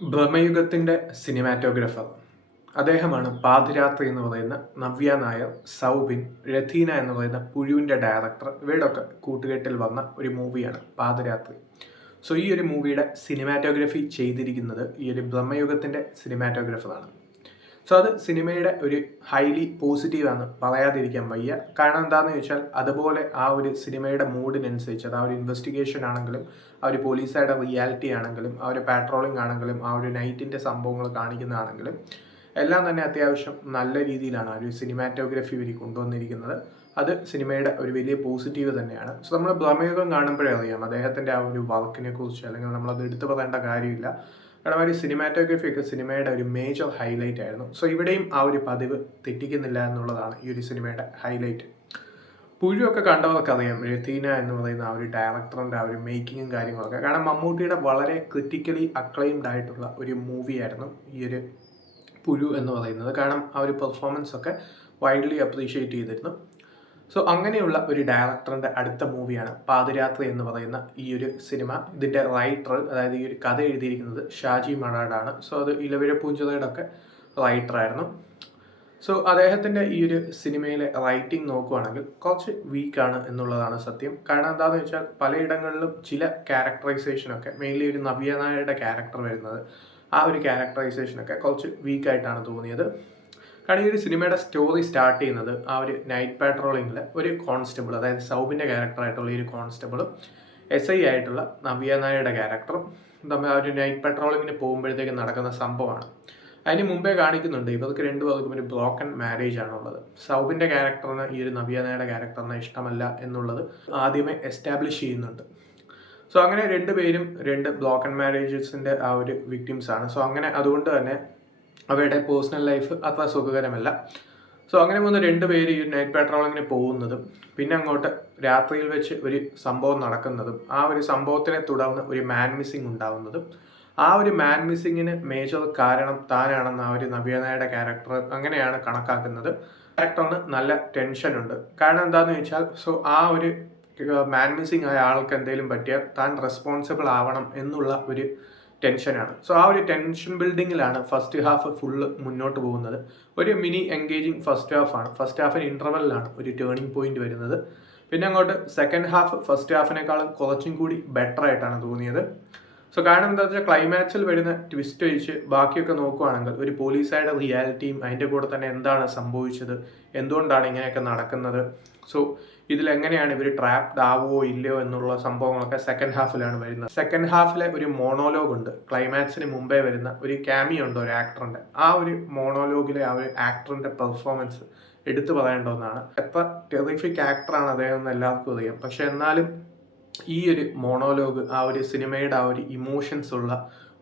ബ്രഹ്മയുഗത്തിൻ്റെ cinematographer അദ്ദേഹമാണ് പാതിരാത്രി എന്ന് പറയുന്ന നവ്യ നായർ, സൗബിൻ, രഥീന എന്ന് പറയുന്ന പുഴുവിൻ്റെ ഡയറക്ടർ. ഇവയുടെയൊക്കെ കൂട്ടുകെട്ടിൽ വന്ന ഒരു മൂവിയാണ് പാതിരാത്രി. സോ ഈ ഒരു മൂവിയുടെ സിനിമാറ്റോഗ്രഫി ചെയ്തിരിക്കുന്നത് ഈ ഒരു ബ്രഹ്മയുഗത്തിൻ്റെ സിനിമാറ്റോഗ്രാഫറാണ്. സോ അത് സിനിമയുടെ ഒരു ഹൈലി പോസിറ്റീവാണ്, പറയാതിരിക്കാൻ വയ്യ. കാരണം എന്താണെന്ന് ചോദിച്ചാൽ അതുപോലെ ആ ഒരു സിനിമയുടെ മൂഡിനനുസരിച്ച്, അത് ആ ഒരു ഇൻവെസ്റ്റിഗേഷൻ ആണെങ്കിലും, ആ ഒരു പോലീസുകാരുടെ റിയാലിറ്റി ആണെങ്കിലും, ആ ഒരു പാട്രോളിംഗ് ആണെങ്കിലും, ആ ഒരു നൈറ്റിൻ്റെ സംഭവങ്ങൾ കാണിക്കുന്നതാണെങ്കിലും എല്ലാം തന്നെ അത്യാവശ്യം നല്ല രീതിയിലാണ് ആ ഒരു സിനിമാറ്റോഗ്രഫി ഇവർ കൊണ്ടുവന്നിരിക്കുന്നത്. അത് സിനിമയുടെ ഒരു വലിയ പോസിറ്റീവ് തന്നെയാണ്. സോ നമ്മൾ ബ്രഹ്മയുഗം കാണുമ്പോഴേ അറിയാം അദ്ദേഹത്തിൻ്റെ ആ ഒരു വർക്കിനെ കുറിച്ച്, അല്ലെങ്കിൽ നമ്മളത് എടുത്തു പറയേണ്ട കാര്യമില്ല. കാരണം ഒരു സിനിമാറ്റോഗ്രഫി ഒക്കെ സിനിമയുടെ ഒരു മേജർ ഹൈലൈറ്റ് ആയിരുന്നു. സോ ഇവിടെയും ആ ഒരു പതിവ് തെറ്റിക്കുന്നില്ല എന്നുള്ളതാണ് ഈ ഒരു സിനിമയുടെ ഹൈലൈറ്റ്. പുഴുവൊക്കെ കണ്ടവർക്കറിയാം രഥീന എന്ന് പറയുന്ന ആ ഒരു ഡയറക്ടറിൻ്റെ ആ ഒരു മേക്കിങ്ങും കാര്യങ്ങളൊക്കെ. കാരണം മമ്മൂട്ടിയുടെ വളരെ ക്രിറ്റിക്കലി അക്ലൈംഡ് ആയിട്ടുള്ള ഒരു മൂവിയായിരുന്നു ഈ ഒരു പുഴു എന്ന് പറയുന്നത്. കാരണം ആ ഒരു പെർഫോമൻസ് ഒക്കെ വൈഡ്ലി അപ്രീഷിയേറ്റ് ചെയ്തിരുന്നു. സോ അങ്ങനെയുള്ള ഒരു ഡയറക്ടറിൻ്റെ അടുത്ത മൂവിയാണ് പാതിരാത്രി എന്ന് പറയുന്ന ഈ ഒരു സിനിമ. ഇതിൻ്റെ റൈറ്റർ, അതായത് ഈ ഒരു കഥ എഴുതിയിരിക്കുന്നത് ഷാജി മടാടാണ്. സോ അത് ഇലവിഴ പൂഞ്ചതയുടെ ഒക്കെ റൈറ്ററായിരുന്നു. സോ അദ്ദേഹത്തിൻ്റെ ഈ ഒരു സിനിമയിലെ റൈറ്റിംഗ് നോക്കുകയാണെങ്കിൽ കുറച്ച് വീക്കാണ് എന്നുള്ളതാണ് സത്യം. കാരണം എന്താണെന്ന് വെച്ചാൽ പലയിടങ്ങളിലും ചില ക്യാരക്ടറൈസേഷനൊക്കെ, മെയിൻലി ഒരു നവ്യ നായരുടെ ക്യാരക്ടർ വരുന്നത്, ആ ഒരു ക്യാരക്ടറൈസേഷനൊക്കെ കുറച്ച് വീക്കായിട്ടാണ് തോന്നിയത്. കാരണം ഈ ഒരു സിനിമയുടെ സ്റ്റോറി സ്റ്റാർട്ട് ചെയ്യുന്നത് ആ ഒരു നൈറ്റ് പാട്രോളിങ്ങിൽ ഒരു കോൺസ്റ്റബിൾ, അതായത് സൗബിൻ്റെ ക്യാരക്ടറായിട്ടുള്ള ഈ ഒരു കോൺസ്റ്റബിളും SI ആയിട്ടുള്ള നവ്യ നായരുടെ ക്യാരക്ടറും തമ്മിൽ ആ ഒരു നൈറ്റ് പാട്രോളിങ്ങിന് പോകുമ്പോഴത്തേക്ക് നടക്കുന്ന സംഭവമാണ്. അതിന് മുമ്പേ കാണിക്കുന്നുണ്ട് ഇവർക്ക് രണ്ടുപേർക്കും ഒരു ബ്രോക്കൺ മാരേജ് ആണുള്ളത്. സൗബിൻ്റെ ക്യാരക്ടറിന് ഈ ഒരു നവ്യ നായരുടെ ക്യാരക്ടറിനെ ഇഷ്ടമല്ല എന്നുള്ളത് ആദ്യമേ എസ്റ്റാബ്ലിഷ് ചെയ്യുന്നുണ്ട്. സോ അങ്ങനെ രണ്ടുപേരും രണ്ട് ബ്രോക്കൺ മാരേജസിൻ്റെ ആ ഒരു വിക്ടിംസാണ്. സോ അങ്ങനെ അതുകൊണ്ട് തന്നെ അവരുടെ പേഴ്സണൽ ലൈഫ് അത്ര സുഖകരമല്ല. സോ അങ്ങനെ മൂന്ന് രണ്ടുപേര് ഈ നൈറ്റ് പാട്രോളിങ്ങിന് പോകുന്നതും പിന്നെ അങ്ങോട്ട് രാത്രിയിൽ വെച്ച് ഒരു സംഭവം നടക്കുന്നതും ആ ഒരു സംഭവത്തിനെ തുടർന്ന് ഒരു മാൻ മിസ്സിങ് ഉണ്ടാവുന്നതും ആ ഒരു മാൻ മിസ്സിങ്ങിന് മേജർ കാരണം താനാണെന്ന് ആ ഒരു നവ്യ നായരുടെ ക്യാരക്ടർ അങ്ങനെയാണ് കണക്കാക്കുന്നത്. ക്യാരക്ടറിന് നല്ല ടെൻഷനുണ്ട്. കാരണം എന്താണെന്ന് വെച്ചാൽ സോ ആ ഒരു മാൻ മിസ്സിങ് ആയ ആൾക്ക് എന്തെങ്കിലും പറ്റിയാൽ താൻ റെസ്പോൺസിബിൾ ആവണം എന്നുള്ള ഒരു ടെൻഷനാണ്. സോ ആ ഒരു ടെൻഷൻ ബിൽഡിങ്ങിലാണ് ഫസ്റ്റ് ഹാഫ് ഫുള്ള് മുന്നോട്ട് പോകുന്നത്. ഒരു മിനി എൻഗേജിങ് ഫസ്റ്റ് ഹാഫാണ്. ഫസ്റ്റ് ഹാഫിന് ഇൻ്റർവെല്ലിലാണ് ഒരു ടേണിംഗ് പോയിന്റ് വരുന്നത്. പിന്നെ അങ്ങോട്ട് സെക്കൻഡ് ഹാഫ് ഫസ്റ്റ് ഹാഫിനേക്കാളും കുറച്ചും കൂടി ബെറ്റർ ആയിട്ടാണ് തോന്നിയത്. സോ കാരണം എന്താ വെച്ചാൽ ക്ലൈമാക്സിൽ വരുന്ന ട്വിസ്റ്റ് ഒഴിച്ച് ബാക്കിയൊക്കെ നോക്കുകയാണെങ്കിൽ ഒരു പോലീസുകാരുടെ റിയാലിറ്റിയും അതിൻ്റെ കൂടെ തന്നെ എന്താണ് സംഭവിച്ചത്, എന്തുകൊണ്ടാണ് ഇങ്ങനെയൊക്കെ നടക്കുന്നത്, സോ ഇതിലെങ്ങനെയാണ് ഇവർ ട്രാപ്ഡ് ആവുമോ ഇല്ലയോ എന്നുള്ള സംഭവങ്ങളൊക്കെ സെക്കൻഡ് ഹാഫിലാണ് വരുന്നത്. സെക്കൻഡ് ഹാഫിലെ ഒരു മോണോലോഗ് ഉണ്ട്, ക്ലൈമാക്സിന് മുമ്പേ വരുന്ന ഒരു ക്യാമിയോ ഉണ്ട് ഒരു ആക്ടറിൻ്റെ. ആ ഒരു മോണോലോഗിലെ ആ ഒരു ആക്ടറിൻ്റെ പെർഫോമൻസ് എടുത്തു പറയേണ്ട ഒന്നാണ്. എത്ര ടെറിഫിക് ആക്ടറാണ് അദ്ദേഹം എന്ന് എല്ലാവർക്കും അറിയാം. പക്ഷെ എന്നാലും ഈ ഒരു മോണോലോഗ് ആ ഒരു സിനിമയുടെ ആ ഒരു ഇമോഷൻസ് ഉള്ള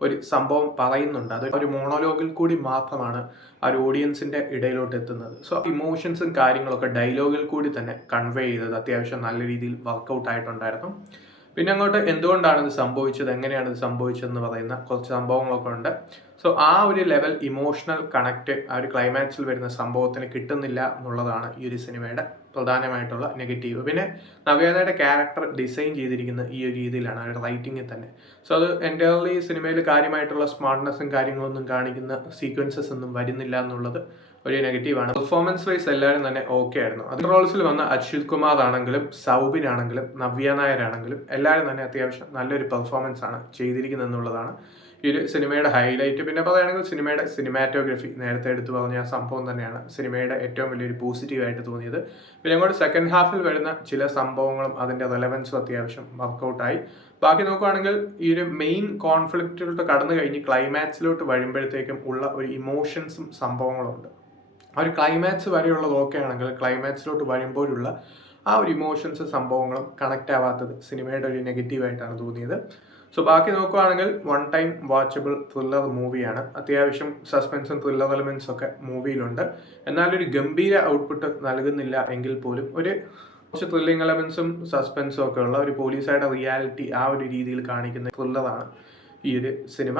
ഒരു സംഭവം പറയുന്നുണ്ട്. അത് ഒരു മോണോലോഗിൽ കൂടി മാത്രമാണ് ആ ഒരു ഓഡിയൻസിൻ്റെ ഇടയിലോട്ട് എത്തുന്നത്. സോ ഇമോഷൻസും കാര്യങ്ങളൊക്കെ ഡയലോഗിൽ കൂടി തന്നെ കൺവേ ചെയ്തത് അത്യാവശ്യം നല്ല രീതിയിൽ വർക്കൗട്ട് ആയിട്ടുണ്ടായിരുന്നു. പിന്നെ അങ്ങോട്ട് എന്തുകൊണ്ടാണ് ഇത് സംഭവിച്ചത്, എങ്ങനെയാണ് ഇത് സംഭവിച്ചതെന്ന് പറയുന്ന കുറച്ച് സംഭവങ്ങളൊക്കെ ഉണ്ട്. സോ ആ ഒരു ലെവൽ ഇമോഷണൽ കണക്റ്റ് ആ ഒരു ക്ലൈമാക്സിൽ വരുന്ന സംഭവത്തിന് കിട്ടുന്നില്ല എന്നുള്ളതാണ് ഈ ഒരു സിനിമയുടെ പ്രധാനമായിട്ടുള്ള നെഗറ്റീവ്. പിന്നെ നവ്യയുടെ ക്യാരക്ടർ ഡിസൈൻ ചെയ്തിരിക്കുന്ന ഈ ഒരു രീതിയിലാണ്, അവരുടെ റൈറ്റിങ്ങിൽ തന്നെ. സോ അത് എൻ്റയർലി സിനിമയിൽ കാര്യമായിട്ടുള്ള സ്മാർട്ട്നെസ്സും കാര്യങ്ങളൊന്നും കാണിക്കുന്ന സീക്വൻസസ് ഒന്നും വരുന്നില്ല എന്നുള്ളത് ഒരു നെഗറ്റീവാണ്. പെർഫോമൻസ് വൈസ് എല്ലാവരും തന്നെ ഓക്കെ ആയിരുന്നു. അത് റോൾസിൽ വന്ന അച്യുത് കുമാർ ആണെങ്കിലും സൗബിൻ ആണെങ്കിലും നവ്യ നായർ ആണെങ്കിലും എല്ലാവരും തന്നെ അത്യാവശ്യം നല്ലൊരു പെർഫോമൻസ് ആണ് ചെയ്തിരിക്കുന്നത് എന്നുള്ളതാണ് ഈ ഒരു സിനിമയുടെ ഹൈലൈറ്റ്. പിന്നെ പറയുകയാണെങ്കിൽ സിനിമയുടെ സിനിമാറ്റോഗ്രഫി, നേരത്തെ എടുത്തു പറഞ്ഞ ആ സംഭവം തന്നെയാണ് സിനിമയുടെ ഏറ്റവും വലിയൊരു പോസിറ്റീവായിട്ട് തോന്നിയത്. പിന്നെ അങ്ങോട്ട് സെക്കൻഡ് ഹാഫിൽ വരുന്ന ചില സംഭവങ്ങളും അതിൻ്റെ റെലവൻസും അത്യാവശ്യം വർക്കൗട്ടായി. ബാക്കി നോക്കുകയാണെങ്കിൽ ഈ ഒരു മെയിൻ കോൺഫ്ലിക്റ്റിലോട്ട് കടന്നു കഴിഞ്ഞ് ക്ലൈമാക്സിലോട്ട് വരുമ്പോഴത്തേക്കും ഉള്ള ഒരു ഇമോഷൻസും സംഭവങ്ങളും ഉണ്ട്. ആ ഒരു ക്ലൈമാക്സ് വരെയുള്ളത് ഓക്കെ ആണെങ്കിൽ ക്ലൈമാക്സിലോട്ട് വരുമ്പോഴുള്ള ആ ഒരു ഇമോഷൻസ് സംഭവങ്ങളും കണക്റ്റ് ആവാത്തത് സിനിമയുടെ ഒരു നെഗറ്റീവായിട്ടാണ് തോന്നിയത്. സോ ബാക്കി നോക്കുകയാണെങ്കിൽ വൺ ടൈം വാച്ചബിൾ ത്രില്ലർ മൂവിയാണ്. അത്യാവശ്യം സസ്പെൻസും ത്രില്ലർ എലമെൻറ്റ്സ് ഒക്കെ മൂവിയിലുണ്ട്. എന്നാലൊരു ഗംഭീര ഔട്ട്പുട്ട് നൽകുന്നില്ല എങ്കിൽ പോലും ഒരു കുറച്ച് ത്രില്ലിംഗ് എലമെൻസും സസ്പെൻസും ഒക്കെ ഉള്ള ഒരു പോലീസുകാരുടെ റിയാലിറ്റി ആ ഒരു രീതിയിൽ കാണിക്കുന്ന ത്രില്ലറാണ് ഈ ഒരു സിനിമ.